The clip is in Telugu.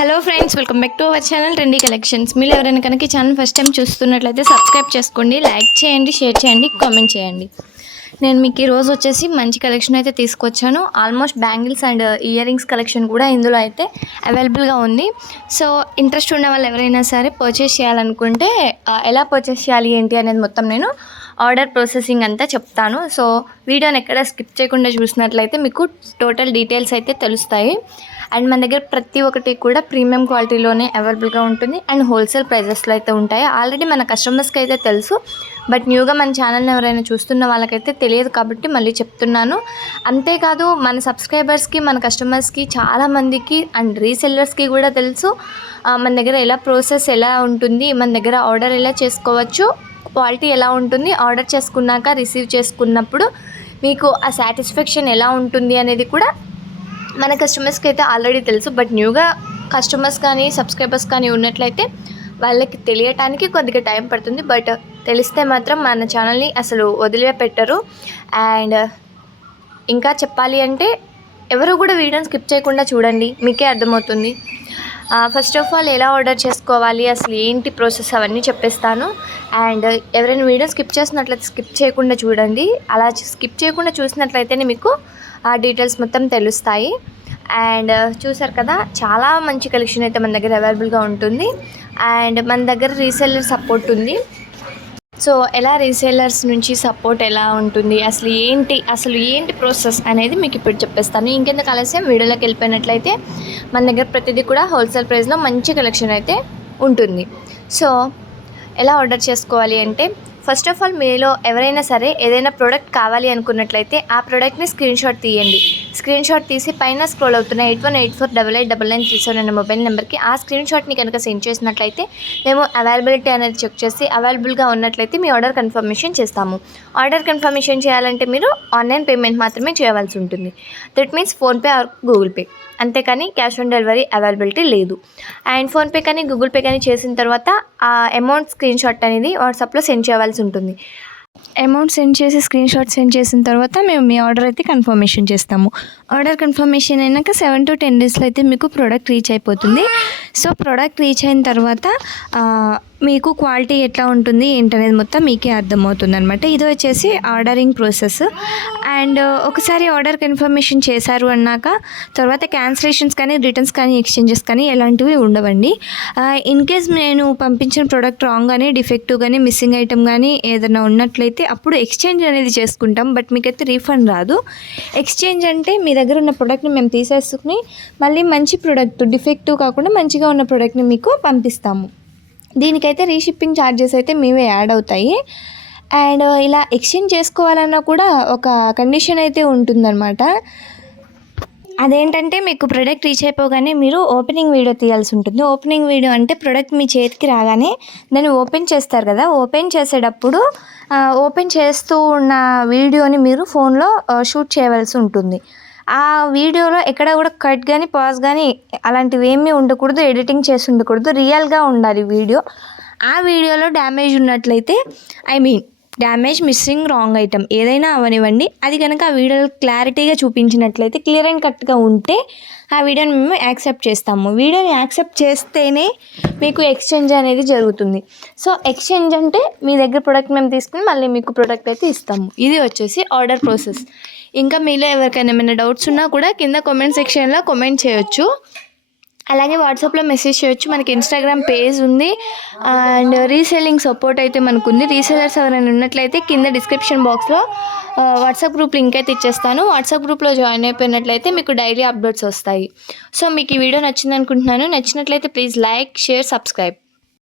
Hello friends, welcome back to our channel trendy collections. మీరు ఎవరైనా కనుక ఈ ఛానల్ ఫస్ట్ టైం చూస్తున్నట్లయితే సబ్స్క్రైబ్ చేసుకోండి, లైక్ చేయండి, షేర్ చేయండి, కామెంట్ చేయండి. నేను మీకు ఈరోజు వచ్చేసి మంచి కలెక్షన్ అయితే తీసుకొచ్చాను. Almost bangles and ear rings collection కూడా ఇందులో అయితే అవైలబుల్గా ఉంది. సో ఇంట్రెస్ట్ ఉన్న వాళ్ళు ఎవరైనా సరే పర్చేస్ చేయాలనుకుంటే ఎలా పర్చేస్ చేయాలి ఏంటి అనేది మొత్తం నేను ఆర్డర్ ప్రాసెసింగ్ అంతా చెప్తాను. సో వీడియోని ఎక్కడ స్కిప్ చేయకుండా చూసినట్లయితే మీకు టోటల్ డీటెయిల్స్ అయితే తెలుస్తాయి. అండ్ మన దగ్గర ప్రతి ఒక్కటి కూడా ప్రీమియం క్వాలిటీలోనే అవైలబుల్గా ఉంటుంది అండ్ హోల్సేల్ ప్రైజెస్లో అయితే ఉంటాయి. ఆల్రెడీ మన కస్టమర్స్కి అయితే తెలుసు, బట్ న్యూగా మన ఛానల్ని ఎవరైనా చూస్తున్న వాళ్ళకైతే తెలియదు కాబట్టి మళ్ళీ చెప్తున్నాను. అంతేకాదు మన సబ్స్క్రైబర్స్కి, మన కస్టమర్స్కి, చాలామందికి అండ్ రీసెల్లర్స్కి కూడా తెలుసు మన దగ్గర ఎలా ప్రాసెస్ ఎలా ఉంటుంది, మన దగ్గర ఆర్డర్ ఎలా చేసుకోవచ్చు, క్వాలిటీ ఎలా ఉంటుంది, ఆర్డర్ చేసుకున్నాక రిసీవ్ చేసుకున్నప్పుడు మీకు ఆ సాటిస్ఫాక్షన్ ఎలా ఉంటుంది అనేది కూడా మన కస్టమర్స్కి అయితే ఆల్రెడీ తెలుసు. బట్ న్యూగా కస్టమర్స్ కానీ సబ్స్క్రైబర్స్ కానీ ఉన్నట్లయితే వాళ్ళకి తెలియటానికి కొద్దిగా టైం పడుతుంది. బట్ తెలిస్తే మాత్రం మన ఛానల్ని అసలు వదిలిపెట్టరు. అండ్ ఇంకా చెప్పాలి అంటే ఎవరు కూడా వీడియోని స్కిప్ చేయకుండా చూడండి, మీకే అర్థమవుతుంది. ఫస్ట్ ఆఫ్ ఆల్ ఎలా ఆర్డర్ చేసుకోవాలి, అసలు ఏంటి ప్రాసెస్ అవన్నీ చెప్పేస్తాను. అండ్ ఎవరైనా వీడియో స్కిప్ చేసినట్లయితే స్కిప్ చేయకుండా చూడండి. అలా స్కిప్ చేయకుండా చూసినట్లయితేనే మీకు ఆ డీటెయిల్స్ మొత్తం తెలుస్తాయి. అండ్ చూసారు కదా, చాలా మంచి కలెక్షన్ అయితే మన దగ్గర అవైలబుల్గా ఉంటుంది. అండ్ మన దగ్గర రీసెల్లర్ సపోర్ట్ ఉంది. సో ఎలా రీసేలర్స్ నుంచి సపోర్ట్ ఎలా ఉంటుంది, అసలు ఏంటి ప్రాసెస్ అనేది మీకు ఇప్పుడు చెప్పేస్తాను. ఇంకెందుకు ఆలస్యం, వీడియోలోకి వెళ్ళిపోయినట్లయితే మన దగ్గర ప్రతిదీ కూడా హోల్సేల్ ప్రైస్లో మంచి కలెక్షన్ అయితే ఉంటుంది. సో ఎలా ఆర్డర్ చేసుకోవాలి అంటే ఫస్ట్ ఆఫ్ ఆల్ మీలో ఎవరైనా సరే ఏదైనా ప్రోడక్ట్ కావాలి అనుకున్నట్లయితే ఆ ప్రోడక్ట్ని స్క్రీన్ షాట్ తీయండి. స్క్రీన్ షాట్ తీసి పైన స్క్రోల్ అవుతున్న 8184889937 అనే మొబైల్ నెంబర్కి ఆ స్క్రీన్ షాట్ని కనుక సెండ్ చేసినట్లయితే మేము అవైలబిలిటీ అనేది చెక్ చేసి అవైలబుల్గా ఉన్నట్లయితే మీ ఆర్డర్ కన్ఫర్మేషన్ చేస్తాము. ఆర్డర్ కన్ఫర్మేషన్ చేయాలంటే మీరు ఆన్లైన్ పేమెంట్ మాత్రమే చేయవలసి ఉంటుంది. That means PhonePe are Google pay, అంతేకాని క్యాష్ ఆన్ డెలివరీ అవైలబిలిటీ లేదు. అండ్ ఫోన్పే కానీ గూగుల్ పే కానీ చేసిన తర్వాత ఆ అమౌంట్ స్క్రీన్ షాట్ అనేది వాట్సాప్లో సెండ్ చేయవలసి ఉంటుంది. అమౌంట్ సెండ్ చేసి స్క్రీన్ షాట్ సెండ్ చేసిన తర్వాత మేము మీ ఆర్డర్ అయితే కన్ఫర్మేషన్ చేస్తాము. ఆర్డర్ కన్ఫర్మేషన్ అయినాక 7 to 10 డేస్లో అయితే మీకు ప్రోడక్ట్ రీచ్ అయిపోతుంది. సో ప్రోడక్ట్ రీచ్ అయిన తర్వాత మీకు క్వాలిటీ ఎట్లా ఉంటుంది ఏంటనేది మొత్తం మీకే అర్థమవుతుంది అనమాట. ఇది వచ్చేసి ఆర్డరింగ్ ప్రాసెస్. అండ్ ఒకసారి ఆర్డర్ కన్ఫర్మేషన్ చేశారు అన్నాక తర్వాత క్యాన్సిలేషన్స్ కానీ రిటర్న్స్ కానీ ఎక్స్చేంజెస్ కానీ ఎలాంటివి ఉండవండి. ఇన్ కేస్ నేను పంపించిన ప్రోడక్ట్ రాంగ్ కానీ డిఫెక్టివ్ కానీ మిస్సింగ్ ఐటమ్ కానీ ఏదైనా ఉన్నట్లయితే అప్పుడు ఎక్స్చేంజ్ అనేది చేసుకుంటాం. బట్ మీకైతే రీఫండ్ రాదు. ఎక్స్చేంజ్ అంటే మీ దగ్గర ఉన్న ప్రోడక్ట్ని మేము తీసేసుకుని మళ్ళీ మంచి ప్రోడక్ట్, డిఫెక్టివ్ కాకుండా మంచిగా ఉన్న ప్రోడక్ట్ని మీకు పంపిస్తాము. దీనికైతే రీషిప్పింగ్ ఛార్జెస్ అయితే మేమే యాడ్ అవుతాయి. అండ్ ఇలా ఎక్స్చేంజ్ చేసుకోవాలన్నా కూడా ఒక కండిషన్ అయితే ఉంటుందన్నమాట. అదేంటంటే మీకు ప్రోడక్ట్ రీచ్ అయిపోగానే మీరు ఓపెనింగ్ వీడియో తీయాల్సి ఉంటుంది. ఓపెనింగ్ వీడియో అంటే ప్రోడక్ట్ మీ చేతికి రాగానే దాన్ని ఓపెన్ చేస్తారు కదా, ఓపెన్ చేసేటప్పుడు ఓపెన్ చేస్తూ ఉన్న వీడియోని మీరు ఫోన్లో షూట్ చేయవలసి ఉంటుంది. ఆ వీడియోలో ఎక్కడ కూడా కట్ కానీ పాజ్ కానీ అలాంటివి ఏమీ ఉండకూడదు, ఎడిటింగ్ చేసి ఉండకూడదు, రియల్గా ఉండాలి వీడియో. ఆ వీడియోలో డ్యామేజ్ ఉన్నట్లయితే డ్యామేజ్, మిస్సింగ్, రాంగ్ ఐటమ్ ఏదైనా అవనివ్వండి, అది కనుక ఆ వీడియోలో క్లారిటీగా చూపించినట్లయితే క్లియర్ అండ్ కట్గా ఉంటే ఆ వీడియోని మేము యాక్సెప్ట్ చేస్తాము. వీడియోని యాక్సెప్ట్ చేస్తేనే మీకు ఎక్స్చేంజ్ అనేది జరుగుతుంది. సో ఎక్స్చేంజ్ అంటే మీ దగ్గర ప్రోడక్ట్ మేము తీసుకుని మళ్ళీ మీకు ప్రోడక్ట్ అయితే ఇస్తాము. ఇది వచ్చేసి ఆర్డర్ ప్రాసెస్. ఇంకా మీలో ఎవరికైనా ఏమైనా డౌట్స్ ఉన్నా కూడా కింద కామెంట్ సెక్షన్లో కామెంట్ చేయొచ్చు. అలాగే వాట్సాప్లో మెసేజ్ చేయొచ్చు. మనకి ఇన్స్టాగ్రామ్ పేజ్ ఉంది అండ్ రీసెల్లింగ్ సపోర్ట్ అయితే మనకు ఉంది. రీసెలర్స్ ఎవరైనా ఉన్నట్లయితే కింద డిస్క్రిప్షన్ బాక్స్లో వాట్సాప్ గ్రూప్ లింక్ అయితే ఇచ్చేస్తాను. వాట్సాప్ గ్రూప్లో జాయిన్ అయిపోయినట్లయితే మీకు డైలీ అప్డేట్స్ వస్తాయి. సో మీకు ఈ వీడియో నచ్చింది అనుకుంటున్నాను. నచ్చినట్లయితే ప్లీజ్ లైక్, షేర్, సబ్స్క్రైబ్.